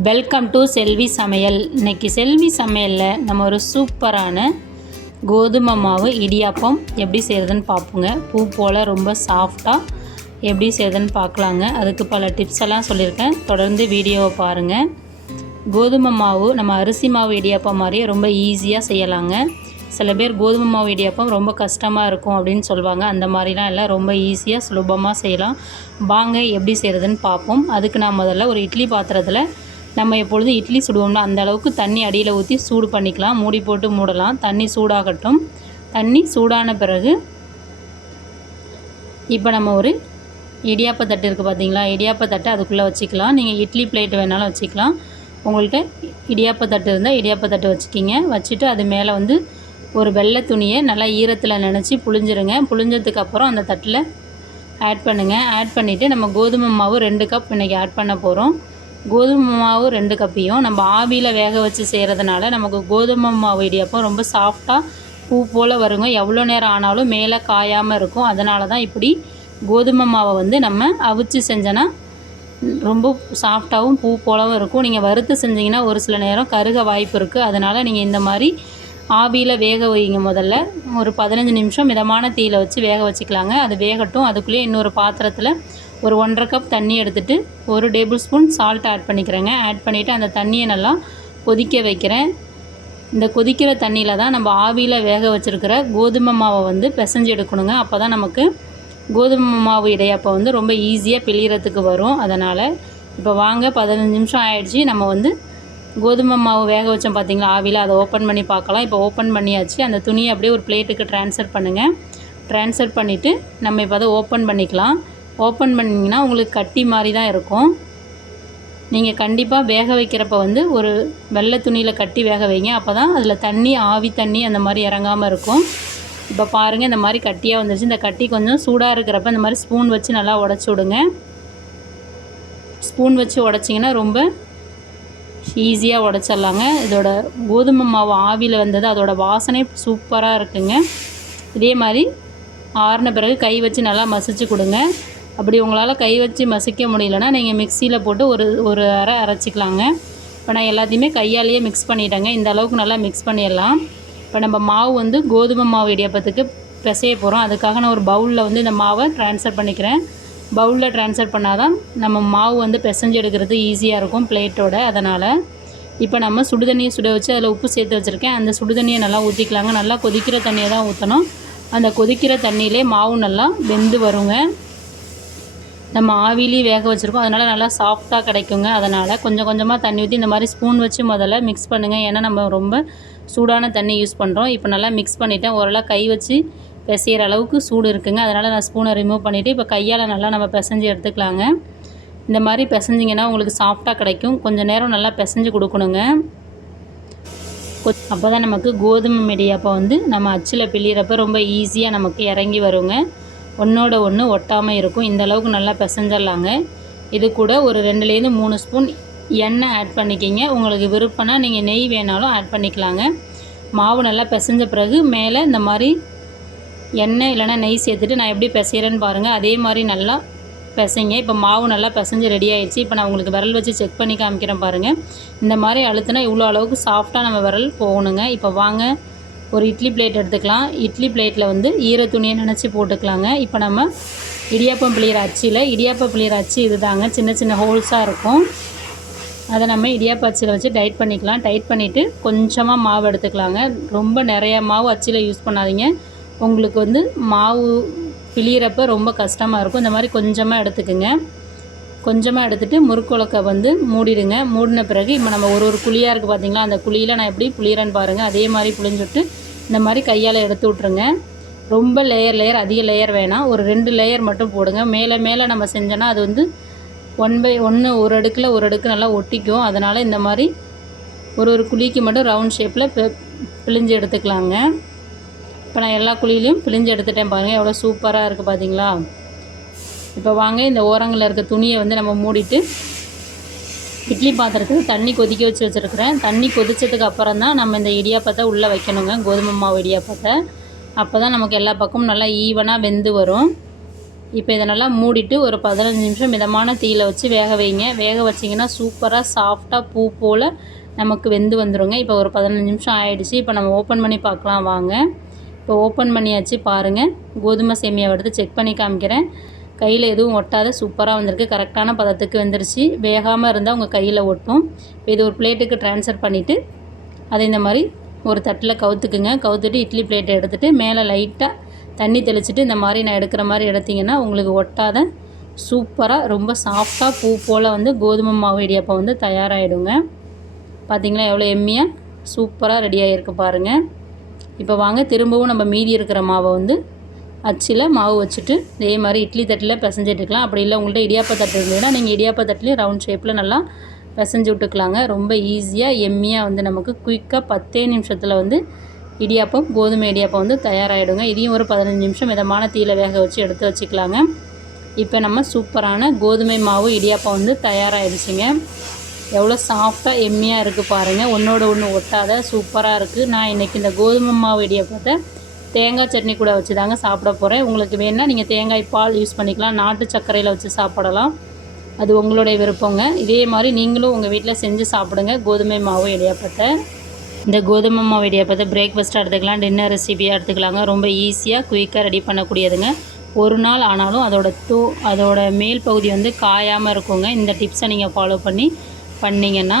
Welcome to செல்வி சமையல் இன்னைக்கு செல்வி சமையலில் நம்ம ஒரு சூப்பரான கோதுமை மாவு இடியாப்பம் எப்படி செய்கிறதுன்னு பார்ப்போங்க. பூ போல் ரொம்ப சாஃப்டாக எப்படி செய்கிறதுன்னு பார்க்கலாங்க. அதுக்கு பல டிப்ஸ் எல்லாம் சொல்லியிருக்கேன். தொடர்ந்து வீடியோவை பாருங்கள் கோதுமை மாவு நம்ம அரிசி மாவு இடியாப்பம் மாதிரியே ரொம்ப ஈஸியாக செய்யலாங்க. சில பேர் கோதுமை மாவு இடியாப்பம் ரொம்ப கஷ்டமாக இருக்கும் அப்படின்னு சொல்லுவாங்க. அந்த மாதிரிலாம் இல்லை ரொம்ப ஈஸியாக சுலபமாக செய்யலாம். வாங்க எப்படி செய்கிறதுன்னு பார்ப்போம். அதுக்கு நான் முதல்ல ஒரு இட்லி பாத்திரத்தில் நம்ம எப்பொழுது இட்லி சுடுவோம்ல அந்த அளவுக்கு தண்ணி அடியில் ஊற்றி சூடு பண்ணிக்கலாம். மூடி போட்டு மூடலாம். தண்ணி சூடாகட்டும். தண்ணி சூடான பிறகு இப்போ நம்ம ஒரு இடியாப்ப தட்டு இருக்குது பார்த்தீங்களா இடியாப்ப தட்டை அதுக்குள்ளே வச்சுக்கலாம். நீங்கள் இட்லி பிளேட் வேணாலும் வச்சுக்கலாம். உங்கள்கிட்ட இடியாப்ப தட்டு இருந்தால் இடியாப்ப தட்டு வச்சுக்கிங்க. வச்சுட்டு அது மேலே வந்து ஒரு வெள்ளை துணியை நல்லா ஈரத்தில் நினச்சி புழிஞ்சிருங்க. புழிஞ்சதுக்கு அப்புறம் அந்த தட்டில் ஆட் பண்ணுங்கள் ஆட் பண்ணிவிட்டு நம்ம கோதுமை மாவு ரெண்டு கப் இன்றைக்கி ஆட் பண்ண போகிறோம் கோதுமை மாவு ரெண்டு கப்பையும். நம்ம ஆவியில் வேக வச்சு செய்கிறதுனால நமக்கு கோதுமை மாவு இடியப்பம் ரொம்ப சாஃப்டாக பூ போல் வருங்க. எவ்வளோ நேரம் ஆனாலும் மேலே காயாமல் இருக்கும். அதனால தான் இப்படி கோதுமை மாவை வந்து நம்ம அவிச்சு செஞ்சோன்னா ரொம்ப சாஃப்டாகவும் பூ போலவும் இருக்கும். நீங்கள் வறுத்து செஞ்சீங்கன்னா ஒரு சில நேரம் கருக வாய்ப்பு இருக்குது அதனால் நீங்கள் இந்த மாதிரி ஆவியில் வேக வைங்க முதல்ல. ஒரு பதினஞ்சு நிமிஷம் மிதமான தீயில் வச்சு வேக வச்சுக்கலாங்க. அது வேகட்டும். அதுக்குள்ளேயே இன்னொரு பாத்திரத்தில் ஒரு ஒன்றரை கப் தண்ணி எடுத்துகிட்டு ஒரு டேபிள் ஸ்பூன் சால்ட் ஆட் பண்ணிக்கிறேங்க. ஆட் பண்ணிவிட்டு அந்த தண்ணியை நல்லா கொதிக்க வைக்கிறேன். இந்த கொதிக்கிற தண்ணியில் தான் நம்ம ஆவியில் வேக வச்சுருக்கிற கோதுமை மாவை வந்து பிசைஞ்சு எடுக்கணுங்க. அப்போ தான் நமக்கு கோதுமை மாவு இடையப்போ வந்து ரொம்ப ஈஸியாக பிழியறதுக்கு வரும். அதனால் இப்போ வாங்க பதினஞ்சு நிமிஷம் ஆயிடுச்சு. நம்ம வந்து கோதுமை மாவு வேக வச்சோம் பார்த்தீங்களா ஆவியில் அதை ஓப்பன் பண்ணி பார்க்கலாம். இப்போ ஓப்பன் பண்ணியாச்சு. அந்த துணியை அப்படியே ஒரு பிளேட்டுக்கு ட்ரான்ஸ்ஃபர் பண்ணுங்கள் ட்ரான்ஸ்ஃபர் பண்ணிவிட்டு நம்ம இப்போ அதை ஓப்பன் பண்ணிக்கலாம். ஓப்பன் பண்ணிங்கன்னா உங்களுக்கு கட்டி மாதிரி தான் இருக்கும். நீங்கள் கண்டிப்பாக வேக வைக்கிறப்ப வந்து ஒரு வெள்ளை துணியில் கட்டி வேக வைங்க. அப்போ தான் அதில் தண்ணி ஆவி தண்ணி அந்த மாதிரி இறங்காமல் இருக்கும். இப்போ பாருங்கள் இந்த மாதிரி கட்டியாக வந்துருச்சு. இந்த கட்டி கொஞ்சம் சூடாக இருக்கிறப்ப இந்த மாதிரி ஸ்பூன் வச்சு நல்லா உடச்சி விடுங்க. ஸ்பூன் வச்சு உடச்சிங்கன்னா ரொம்ப ஈஸியாக உடச்சிடலாங்க. இதோட கோதுமை மாவு ஆவியில் வந்தது அதோட வாசனை சூப்பராக இருக்குங்க. இதே மாதிரி ஆறின பிறகு கை வச்சு நல்லா மசிச்சு கொடுங்க. அப்படி உங்களால் கை வச்சு மசிக்க முடியலன்னா நீங்கள் மிக்சியில் போட்டு ஒரு ஒரு அரை அரைச்சிக்கலாங்க. இப்போ நான் எல்லாத்தையுமே கையாலேயே மிக்ஸ் பண்ணிட்டேங்க. இந்த அளவுக்கு நல்லா மிக்ஸ் பண்ணிடலாம். இப்போ நம்ம மாவு வந்து கோதுமை மாவு இடியாப்பத்துக்கு பிசைய போகிறோம் அதுக்காக நான் ஒரு பவுலில் வந்து இந்த மாவை ட்ரான்ஸ்ஃபர் பண்ணிக்கிறேன். பவுலில் ட்ரான்ஸ்ஃபர் பண்ணால் தான் நம்ம மாவு வந்து பிசைஞ்சு எடுக்கிறது ஈஸியாக இருக்கும் பிளேட்டோட அதனால் இப்போ நம்ம சுடுதண்ணியை சுட வச்சு அதில் உப்பு சேர்த்து வச்சுருக்கேன். அந்த சுடுதண்ணியை நல்லா ஊற்றிக்கலாங்க நல்லா கொதிக்கிற தண்ணியை தான் ஊற்றணும் அந்த கொதிக்கிற தண்ணியிலே மாவு நல்லா வெந்து வருங்க. நம்ம ஆவிலேயே வேக வச்சுருக்கோம். அதனால் நல்லா சாஃப்டாக கிடைக்குங்க. அதனால் கொஞ்சம் கொஞ்சமாக தண்ணி ஊற்றி இந்த மாதிரி ஸ்பூன் வச்சு முதல்ல மிக்ஸ் பண்ணுங்கள் ஏன்னா நம்ம ரொம்ப சூடான தண்ணி யூஸ் பண்ணுறோம் இப்போ நல்லா மிக்ஸ் பண்ணிவிட்டேன் ஓரளவு கை வச்சு பிசைகிற அளவுக்கு சூடு இருக்குங்க. அதனால் நான் ஸ்பூனை ரிமூவ் பண்ணிவிட்டு இப்போ கையால் நல்லா நம்ம பிசைஞ்சு எடுத்துக்கலாங்க. இந்த மாதிரி பிசைஞ்சிங்கன்னா உங்களுக்கு சாஃப்டாக கிடைக்கும். கொஞ்சம் நேரம் நல்லா பிசைஞ்சு கொடுக்கணுங்க. அப்போ தான் நமக்கு கோதுமை மெடியாப்போ வந்து நம்ம அச்சில் பிழியிறப்ப ரொம்ப ஈஸியாக நமக்கு இறங்கி வருங்க. ஒன்றோட ஒன்று ஒட்டாமல் இருக்கும். இந்த அளவுக்கு நல்லா பிசைஞ்சிடலாங்க. இது கூட ஒரு ரெண்டுலேருந்து மூணு ஸ்பூன் எண்ணெய் ஆட் பண்ணிக்கிங்க. உங்களுக்கு விருப்பம்னா நீங்கள் நெய் வேணாலும் ஆட் பண்ணிக்கலாங்க. மாவு நல்லா பிசைஞ்ச பிறகு மேலே இந்த மாதிரி எண்ணெய் இல்லைன்னா நெய் சேர்த்துட்டு நான் எப்படி பிசைகிறேன்னு பாருங்கள் அதே மாதிரி நல்லா பிசைங்க. இப்போ மாவு நல்லா பிசைஞ்சு ரெடி ஆயிடுச்சு. இப்போ நான் உங்களுக்கு விரல் வச்சு செக் பண்ணி காமிக்கிறேன் பாருங்கள் இந்த மாதிரி அழுத்தினா இவ்வளோ அளவுக்கு சாஃப்டாக நம்ம விரல் போகணுங்க. இப்போ வாங்க. ஒரு இட்லி பிளேட் எடுத்துக்கலாம். இட்லி பிளேட்டில் வந்து ஈர துணியை நினச்சி போட்டுக்கலாங்க. இப்போ நம்ம இடியாப்பம் பிள்ளைகிற அச்சியில் இடியாப்பம் பிள்ளைகிற அச்சு இது தாங்க சின்ன சின்ன ஹோல்ஸாக இருக்கும். அதை நம்ம இடியாப்ப அச்சியில் வச்சு டைட் பண்ணிக்கலாம். டைட் பண்ணிவிட்டு கொஞ்சமாக மாவு எடுத்துக்கலாங்க. ரொம்ப நிறையா மாவு அச்சியில் யூஸ் பண்ணாதீங்க. உங்களுக்கு வந்து மாவு பிழியிறப்ப ரொம்ப கஷ்டமாக இருக்கும். இந்த மாதிரி கொஞ்சமாக எடுத்துக்குங்க. கொஞ்சமாக எடுத்துகிட்டு முறுக்குழக்க வந்து மூடிடுங்க. மூடின பிறகு இப்போ நம்ம ஒரு ஒரு குழியாக இருக்குது பார்த்தீங்களா அந்த குழியில் நான் எப்படி புளியிறேன்னு பாருங்கள் அதே மாதிரி புளிஞ்சுட்டு இந்த மாதிரி கையால் எடுத்து விட்ருங்க ரொம்ப லேயர் லேயர் அதிக லேயர் வேணாம். ஒரு ரெண்டு லேயர் மட்டும் போடுங்க. மேலே மேலே நம்ம செஞ்சோன்னா அது வந்து ஒன் பை ஒன்று ஒரு அடுக்கில் ஒரு அடுக்கு நல்லா ஒட்டிக்கும். அதனால் இந்த மாதிரி ஒரு ஒரு குழிக்கு மட்டும் ரவுண்ட் ஷேப்பில் பிழிஞ்சு எடுத்துக்கலாங்க. இப்போ நான் எல்லா குழியிலையும் பிழிஞ்சு எடுத்துட்டேன் பாருங்கள் எவ்வளோ சூப்பராக இருக்குது பார்த்தீங்களா இப்போ வாங்க இந்த ஓரங்களில் இருக்க துணியை வந்து நம்ம மூடிட்டு இட்லி பாத்திரத்துக்கு தண்ணி கொதிக்க வச்சு வச்சுருக்கிறேன். தண்ணி கொதித்ததுக்கு அப்புறம் தான் நம்ம இந்த இடியாப்பத்தை உள்ளே வைக்கணுங்க கோதுமை மாவு இடியாப்பத்தை. அப்போ தான் நமக்கு எல்லா பக்கமும் நல்லா ஈவனாக வெந்து வரும். இப்போ இதை நல்லா மூடிட்டு ஒரு பதினஞ்சு நிமிஷம் மிதமான தீயில் வச்சு வேக வைங்க. வேக வச்சிங்கன்னா சூப்பராக சாஃப்டாக பூ போல் நமக்கு வெந்து வந்துருங்க. இப்போ ஒரு பதினஞ்சு நிமிஷம் ஆயிடுச்சு. இப்போ நம்ம ஓப்பன் பண்ணி பார்க்கலாம். வாங்க. இப்போ ஓப்பன் பண்ணியாச்சு பாருங்கள் கோதுமை சேமியாவை எடுத்து செக் பண்ணி காமிக்கிறேன். கையில் எதுவும் ஒட்டாத சூப்பராக வந்திருக்கு. கரெக்டான பதத்துக்கு வந்துருச்சு. வேகாமல் இருந்தால் உங்கள் கையில் ஒட்டும். இது ஒரு பிளேட்டுக்கு ட்ரான்ஸ்ஃபர் பண்ணிவிட்டு அதை இந்த மாதிரி ஒரு தட்டில் கவுத்துக்குங்க. கவுத்துட்டு இட்லி பிளேட்டை எடுத்துகிட்டு மேலே லைட்டாக தண்ணி தெளிச்சிட்டு இந்த மாதிரி நான் எடுக்கிற மாதிரி எடுத்திங்கன்னா உங்களுக்கு ஒட்டாத சூப்பராக ரொம்ப சாஃப்டாக பூ போல் வந்து கோதுமை மாவு இடியப்பம் வந்து தயாராகிடுங்க பார்த்திங்களா எவ்வளோ எம்மியாக சூப்பராக ரெடி ஆகியிருக்கு பாருங்கள் இப்போ வாங்க திரும்பவும் நம்ம மீதி இருக்கிற மாவை வந்து அச்சில் மாவு வச்சுட்டு இதே மாதிரி இட்லி தட்டில் பிசைஞ்சிட்டுக்கலாம் அப்படி இல்லை உங்கள்கிட்ட இடியாப்ப தட்டு இருந்ததுன்னா நீங்கள் இடியாப்ப தட்டிலையும் ரவுண்ட் ஷேப்பில் நல்லா பிசைஞ்சு விட்டுக்கலாங்க. ரொம்ப ஈஸியாக எம்மியாக வந்து நமக்கு குயிக்காக பத்தே நிமிஷத்தில் வந்து இடியாப்பம் கோதுமை இடியாப்பம் வந்து தயாராகிடுங்க இதையும் ஒரு பதினஞ்சு நிமிஷம் மிதமான தீயில் வேக வச்சு எடுத்து வச்சுக்கலாங்க. இப்போ நம்ம சூப்பரான கோதுமை மாவு இடியாப்பம் வந்து தயாராகிடுச்சுங்க எவ்வளோ சாஃப்டாக எம்மியாக இருக்குது பாருங்கள் ஒன்றோட ஒன்று ஒட்டாத சூப்பராக இருக்குது நான் இன்றைக்கி இந்த கோதுமை மாவு இடியாப்பத்தை தேங்காய் சட்னி கூட வச்சு தாங்க சாப்பிட போகிறேன் உங்களுக்கு வேணால் நீங்கள் தேங்காய் பால் யூஸ் பண்ணிக்கலாம். நாட்டு சர்க்கரையில் வச்சு சாப்பிடலாம். அது உங்களுடைய விருப்பங்க. இதே மாதிரி நீங்களும் உங்கள் வீட்டில் செஞ்சு சாப்பிடுங்க. கோதுமை மாவு இடியாப்பத்தை. இந்த கோதுமை மாவு இடியாப்பத்தை பிரேக்ஃபாஸ்ட்டாக எடுத்துக்கலாம். டின்னர் ரெசிபியாக எடுத்துக்கலாங்க. ரொம்ப ஈஸியாக குயிக்காக ரெடி பண்ணக்கூடியதுங்க. ஒரு நாள் ஆனாலும் அதோட தூ அதோட மேல் பகுதி வந்து காயாமல் இருக்குங்க. இந்த டிப்ஸை நீங்கள் ஃபாலோ பண்ணி பண்ணிங்கன்னா